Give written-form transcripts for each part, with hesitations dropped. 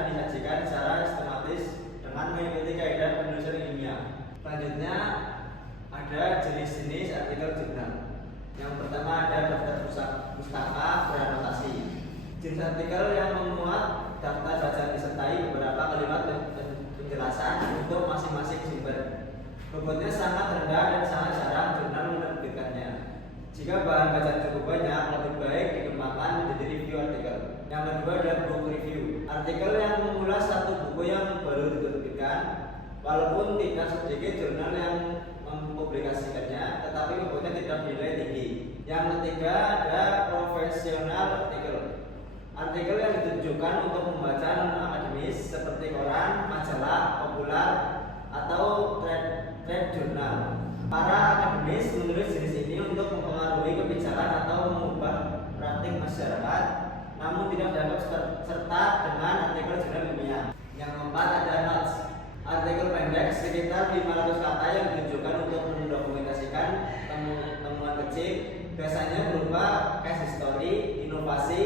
dan disajikan secara sistematis dengan mengikuti kaidah penulisan ilmiah. Selanjutnya ada jenis-jenis artikel jurnal. Yang pertama ada daftar pustaka beranotasi. Jenis artikel yang memuat daftar bacaan disertai beberapa kalimat penjelasan untuk masing-masing sumber. Bobotnya sangat rendah dan sangat jarang jurnal menerbitkannya. Jika bahan bacaan cukup banyak, lebih baik dikembangkan menjadi review artikel. Yang kedua ada book review. Artikel yang mengulas satu buku yang baru diterbitkan, walaupun tidak sedikit jurnal yang mempublikasikannya, tetapi bobotnya tidak dinilai tinggi. Yang ketiga ada profesional artikel. Artikel yang ditujukan untuk pembaca non-akademis seperti koran, majalah, populer, atau trade jurnal. Para akademis menulis jenis ini untuk mempengaruhi kebijakan atau mengubah praktik masyarakat, namun tidak dapat serta dengan artikel jurnal ilmiah. Yang keempat ada notes. Artikel pendek sekitar 500 kata yang ditujukan untuk mendokumentasikan temuan kecil, biasanya berupa case history, inovasi,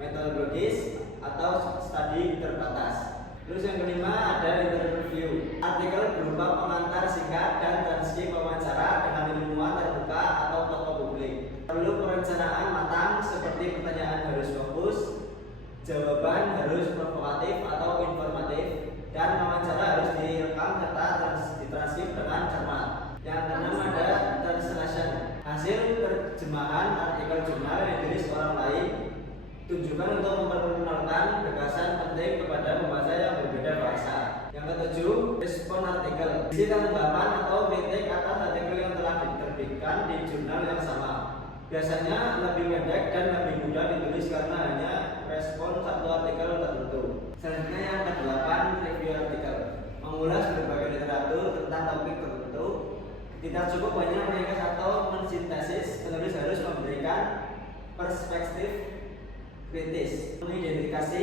metodologis, atau studi terbatas. Terus yang kelima ada interview. Artikel berupa pengantar singkat dan transkrip wawancara dengan ilmuwan terbuka atau tokoh publik. Perlu perencanaan matang seperti pertanyaan harus fokus, jawaban harus provokatif atau informatif, dan wawancara harus direkam serta ditranskrip dengan cermat. Yang keenam ada translation. Hasil terjemahan artikel jurnal yang ditulis orang lain tujukan untuk memperkenalkan gagasan penting kepada pembaca yang berbeda bahasa. Yang ketujuh, respon artikel. Isi tanggapan atau kritik atas artikel yang telah diterbitkan di jurnal yang sama. Biasanya lebih pendek dan lebih mudah ditulis karena hanya respon satu artikel tertentu. Selanjutnya yang kedelapan, review artikel. Mengulas berbagai literatur tentang topik tertentu. Tidak cukup hanya meringkas atau mensintesis, penulis harus memberikan perspektif kritis, mengidentifikasi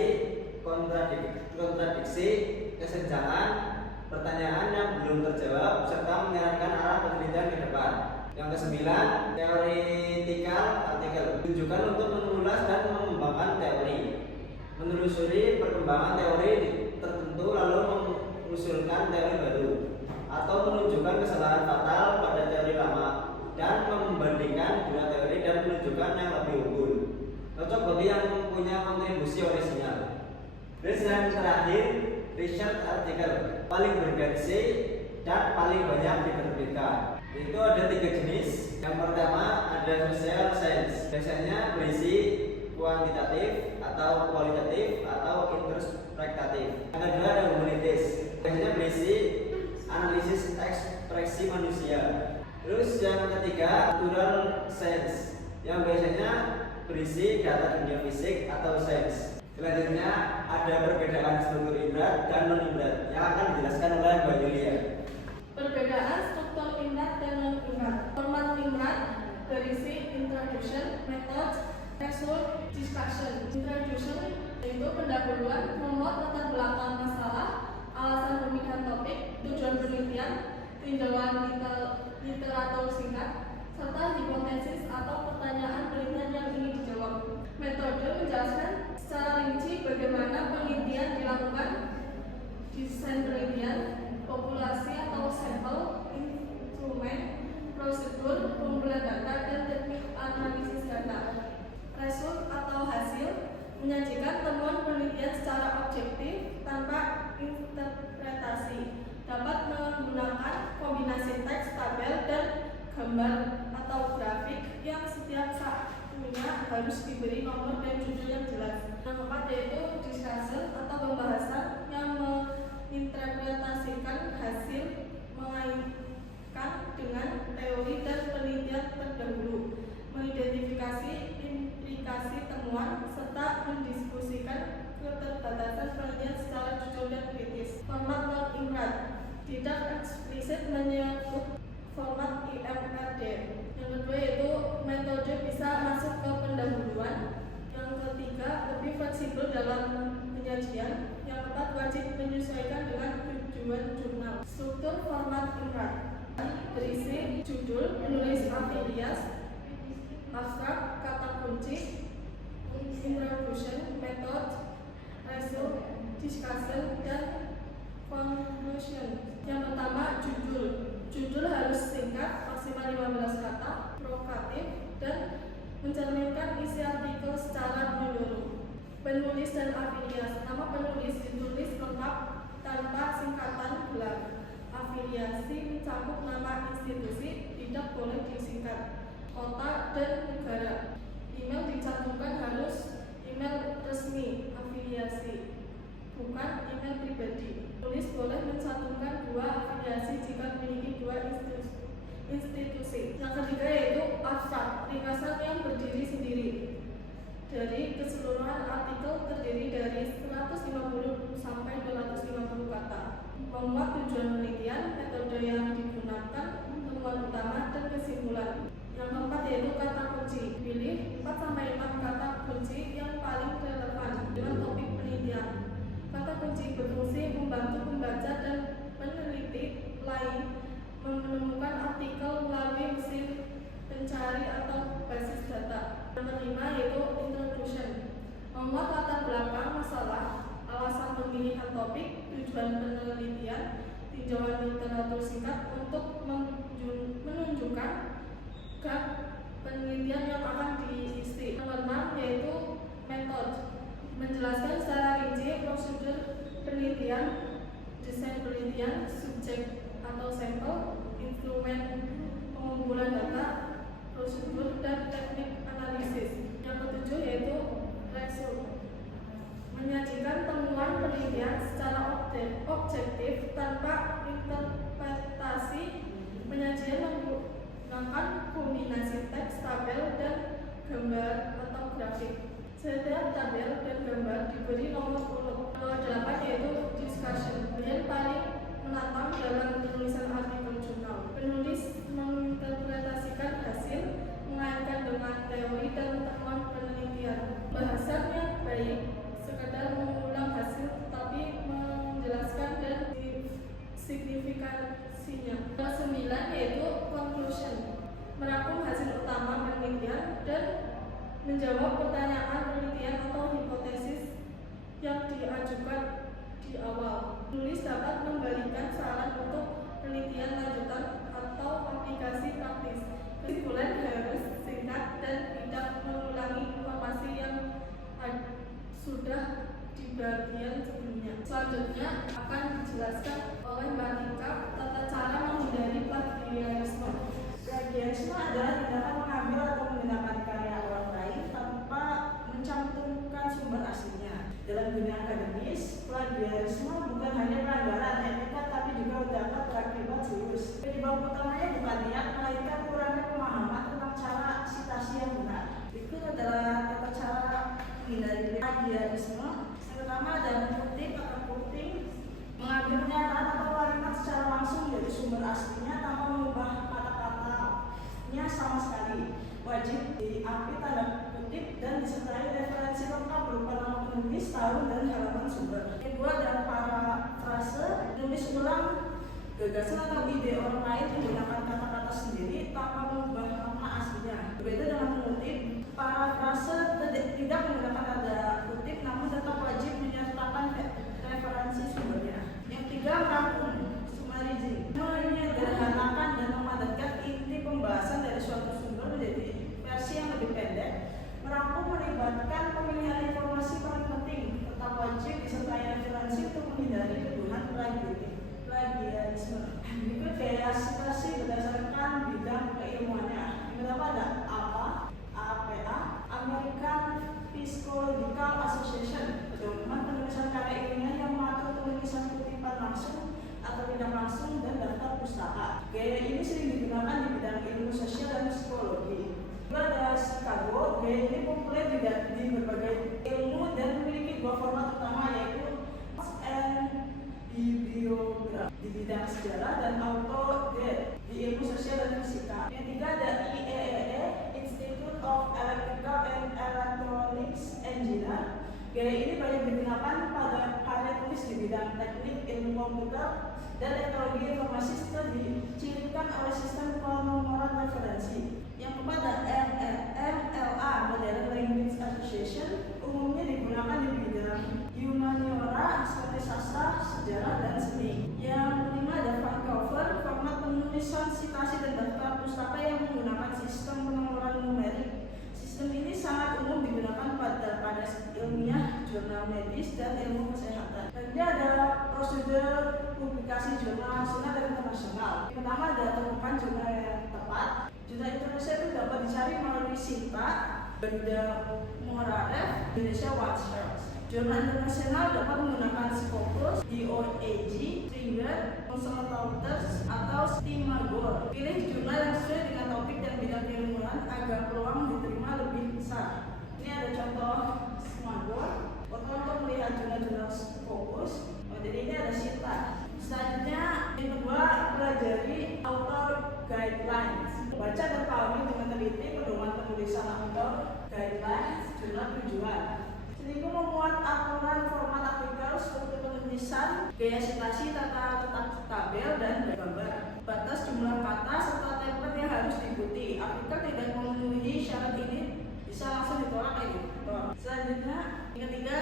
kontradiksi, kesenjangan, pertanyaan yang belum terjawab, serta menyarankan arah penelitian ke depan. Yang kesembilan, theoretical artikel. Tujukan untuk mengulas dan mengembangkan teori, menelusuri perkembangan teori tertentu lalu mengusulkan teori baru, atau menunjukkan kesalahan fatal pada teori lama dan membandingkan dua teori dan menunjukkan yang lebih unggul. Cocok bagi yang mempunyai kontribusi orisinal. Terus yang terakhir, research artikel. Paling bergensi dan paling banyak diterbitkan. Itu ada 3 jenis. Yang pertama ada social science. Biasanya berisi kuantitatif atau kualitatif atau introspektif. Yang kedua ada humanities. Biasanya berisi analisis ekspresi manusia. Terus yang ketiga natural science, yang biasanya berisi data dunia fisik atau sains. Selanjutnya ada perbedaan struktur imlat dan non-imlat yang akan dijelaskan oleh Mbak Yulia. Perbedaan struktur imlat dan non-imlat. Format imlat berisi introduction, methods, result, discussion. Introduction yaitu pendahuluan, memuat latar belakang masalah, alasan pemilihan topik, tujuan penelitian, tinjauan literatur singkat, serta hipotesis atau pertanyaan penelitian yang ingin dijawab. Metode menjelaskan secara rinci bagaimana penelitian dilakukan, desain penelitian, populasi atau sampel, instrumen, prosedur, pengumpulan data, dan teknik analisis data. Result atau hasil menyajikan temuan penelitian secara objektif tanpa interpretasi, dapat menggunakan kombinasi teks, tabel, dan gambar atau grafik yang setiap satunya harus diberi nomor dan judul yang jelas. Yang keempat yaitu discussion atau pembahasan yang menginterpretasikan hasil mengaitkan dengan teori dan penelitian terdahulu, mengidentifikasi implikasi temuan, serta mendiskusikan keterbatasan penelitian secara jujur dan kritis. Format non-imlat tidak eksplisit menyebut format IMRD. Yang kedua yaitu metode bisa masuk ke pendahuluan. Yang ketiga lebih fleksibel dalam penyajian. Yang keempat wajib menyesuaikan dengan tujuan jurnal. Struktur format imlat berisi judul, penulis afilias, abstrak, kata kunci, introduction, method, result, discussion, dan conclusion. Yang pertama, judul. Judul harus singkat, maksimal 15 kata, provokatif, dan mencerminkan isi artikel secara menyeluruh. Penulis dan afiliasi. Nama penulis ditulis lengkap tanpa singkatan gelar. Afiliasi mencakup nama institusi, tidak boleh disingkat. Kota dan negara. Email dicantumkan harus email resmi afiliasi, bukan email pribadi. Penulis boleh mencantumkan 2 afiliasi jika memiliki 2 institusi. Yang ketiga yaitu abstrak, ringkasan yang berdiri sendiri. Dari keseluruhan artikel terdiri dari 150 sampai 250 kata. Memuat tujuan penelitian, metode yang digunakan, temuan utama, dan kesimpulan. Yang keempat yaitu kata kunci. Pilih 4 sampai 5 kata kunci yang paling relevan dengan topik penelitian. Kata kunci berfungsi membantu pembaca dan peneliti lain menemukan artikel melalui mesin pencari atau basis data. Yang kelima yaitu introduction. Memuat latar belakang masalah, alasan pemilihan topik, tujuan penelitian, tinjauan literatur singkat untuk menunjukkan penelitian yang akan diisi. Yang keenam yaitu metode. Menjelaskan secara rinci prosedur penelitian, desain penelitian, subjek atau sampel, instrumen pengumpulan data, prosedur, dan teknik analisis. Yang ketujuh yaitu result. Menyajikan temuan penelitian secara objektif tanpa interpretasi. Penyajian menggunakan kombinasi teks, tabel, dan gambar atau grafik. Setiap tabel dan gambar diberi nomor urut. Nomor 8 yaitu discussion. Bagian paling menantang dalam penulisan artikel jurnal. Penulis menginterpretasikan hasil, mengaitkan dengan teori dan temuan penelitian. Bahasannya baik, sekadar mengulang hasil tetapi menjelaskan dan signifikansinya. Yang 9 yaitu conclusion. Merangkum hasil utama penelitian dan menjawab pertanyaan penelitian atau hipotesis yang diajukan di awal. Penulis dapat memberikan saran untuk penelitian lanjutan atau aplikasi praktis. Kesimpulan harus singkat dan tidak mengulangi informasi yang sudah di bagian sebelumnya. Selanjutnya akan dijelaskan oleh Mbak Tika tata cara menghindari plagiarisme. Plagiarisme adalah tindakan mengambil atau menggunakan karya orang lain tanpa mencantumkan sumber aslinya. Dalam dunia akademis, plagiarisme bukan hanya pelanggaran etika tapi juga dapat berakibat serius. Penyebab utamanya bukan niat, melainkan kurangnya pemahaman tentang cara sitasi yang benar. Berikut adalah tata cara menghindari plagiarisme. Yang pertama adalah mengutip atau quoting, mengambil pernyataan atau kalimat secara langsung dari sumber aslinya tanpa mengubah kata-katanya sama sekali. Wajib diambil tanda kutip dan disertai referensi lengkap berupa nama penulis, tahun, dan halaman sumber. Kedua adalah parafrase, menulis ulang gagasan atau ide orang lain menggunakan kata-kata sendiri tanpa mengubah nama aslinya. Berbeda dengan mengutip, parafrase tidak menggunakan tanda kutip namun tetap wajib menyertakan referensi sumbernya. Yang tiga, merangkum, summarizing, menyederhanakan dan memadatkan inti pembahasan dari suatu sumber menjadi versi yang lebih pendek. Merangkum melibatkan pemilihan informasi paling penting, tetap wajib disertai referensi untuk menghindari tuduhan plagiarisme. Berikut gaya citasi berdasarkan bidang keilmuannya. Yang pertama ada APA, American Psychological Association, pedoman penulisan karya ilmiah yang mengatur penulisan kutipan langsung atau tidak langsung dan daftar pustaka. Gaya ini sering digunakan di bidang ilmu sosial dan psikologi. Ada Chicago, gaya ini populer di berbagai ilmu dan memiliki 2 format utama yaitu and bibliography di bidang sejarah dan auto-date di ilmu sosial dan fisika. Yang tiga ada IEEE, Institute of Electrical and Electronics Engineer. Gaya ini banyak digunakan pada karya tulis di bidang teknik, ilmu komputer, dan teknologi informasi setelah dicirikan oleh sistem penomoran referensi. Yang keempat ada MLA, Modern Language Association, umumnya digunakan di bidang humaniora, jurnal medis dan ilmu kesehatan. Dan ini ada prosedur publikasi jurnal nasional dan internasional. Yang pertama adalah temukan jurnal yang tepat. Jurnal Indonesia itu dapat dicari melalui SIPA, Benda Morarev, Indonesia Watch Health. Jurnal internasional dapat menggunakan Scopus, DOAG, Springer, Thomson Reuters, atau Stimagor. Pilih jurnal yang sesuai dengan topik dan bidang keilmuan agar peluang diterima lebih besar. Ini ada contoh Stimagor. Untuk melihat jurnal-jurnal Scopus, jadi ini ada CITA. Selanjutnya, yang kedua, pelajari author guidelines. Baca dan pahami dengan teliti pedoman penulisan author guidelines jurnal tujuan. Seliku memuat aturan format artikel, struktur penulisan, gaya citasi, tata letak tabel, dan gambar. Batas jumlah kata serta template yang harus diikuti. Artikel tidak memenuhi syarat ini bisa langsung ditolak editor. Selanjutnya, yang ketiga,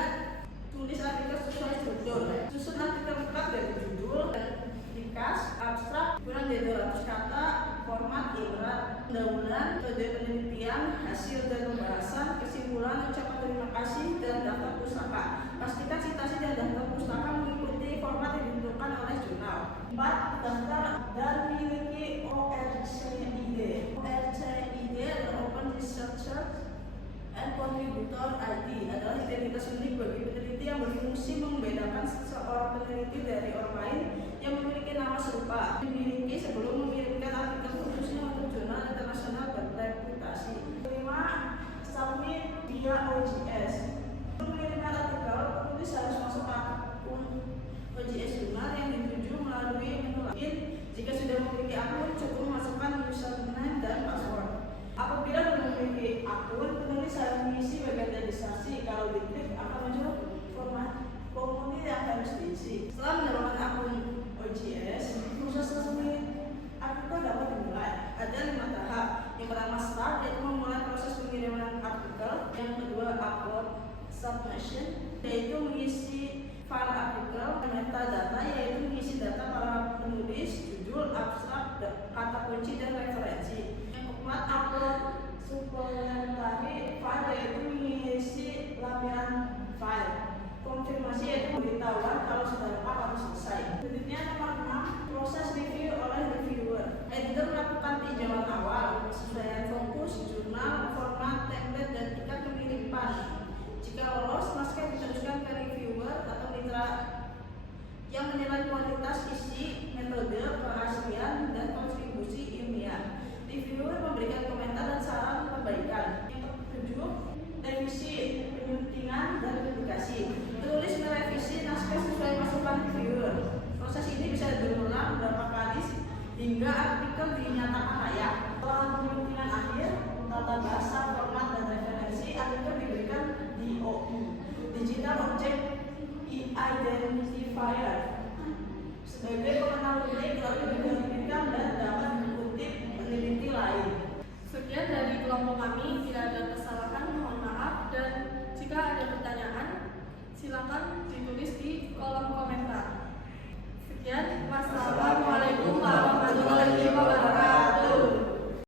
tulis artikel sesuai struktur. Susun artikel lengkap dari judul dan ringkas, abstrak, kurang dari 200 kata, format ibarat, pendahuluan, metode penelitian, hasil dan pembahasan, kesimpulan, ucapan terima kasih, dan daftar pustaka. Pastikan citasi dan daftar pustaka mengikuti format yang ditentukan oleh jurnal. 4. Daftar dan miliki ORCID. ORCID adalah Open Researcher and Contributor ID, adalah identitas unik bagi peneliti yang berfungsi membedakan seseorang peneliti dari orang lain yang memiliki nama serupa, dimiliki sebelum mengirimkan artikel khususnya untuk jurnal internasional berreputasi. 5. Submit via OJS. Untuk mengirimkan artikel, penulis harus masuk akun OJS jurnal yang dituju melalui menu login. Jika sudah memiliki akun, cukup masukkan username dan password. Apabila belum memiliki akun, penulis harus mengisi bagian registrasi. Kalau diklik akan muncul formulir yang harus diisi. Setelah mendapatkan akun OJS, proses resmi artikel dapat dimulai. Ada 5 tahap. Yang pertama start, yaitu memulai proses pengiriman artikel. Yang kedua upload submission, yaitu mengisi file artikel. Metadata, yaitu mengisi data para penulis, judul, abstrak, kata kunci, dan referensi. Upload supplementary file, yaitu mengisi lampiran file. Konfirmasi, yaitu memberitahuan kalau sudah lengkap atau selesai. Selanjutnya nomor 6, proses review oleh reviewer. Editor melakukan tinjauan awal, penyesuaian fokus, jurnal, format, template, dan tingkat kemiripan. Jika lolos, naskah diteruskan ke reviewer atau mitra yang menilai kualitas isi, metode, keaslian, dan kontribusi ilmiah. Reviewer memberikan komentar dan saran perbaikan. Yang ke-7, revisi, penyuntingan, dan publikasi. Tulis merevisi naskah sesuai masukan reviewer. Proses ini bisa berulang beberapa kali hingga artikel dinyatakan layak. Setelah penyuntingan akhir, tata bahasa, format, dan referensi, artikel diberikan DOI, Digital Object Identifier.